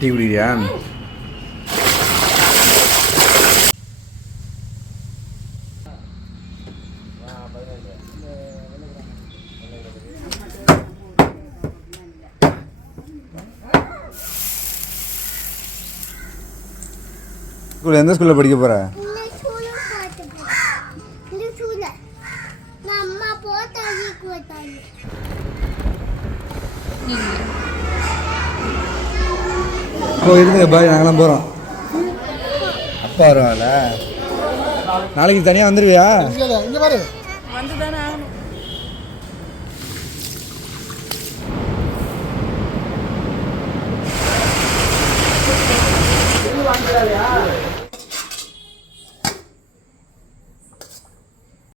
Tea குடிக்கிறியா? School எந்த ஸ்கூலில் படிக்க போகிற? இருக்குது பாய், நாங்களாம் போகிறோம். அப்பா வருவாங்கள? நாளைக்கு தனியாக வந்துடுவியா? இங்கே பாரு வந்து தானே ஆகணும்.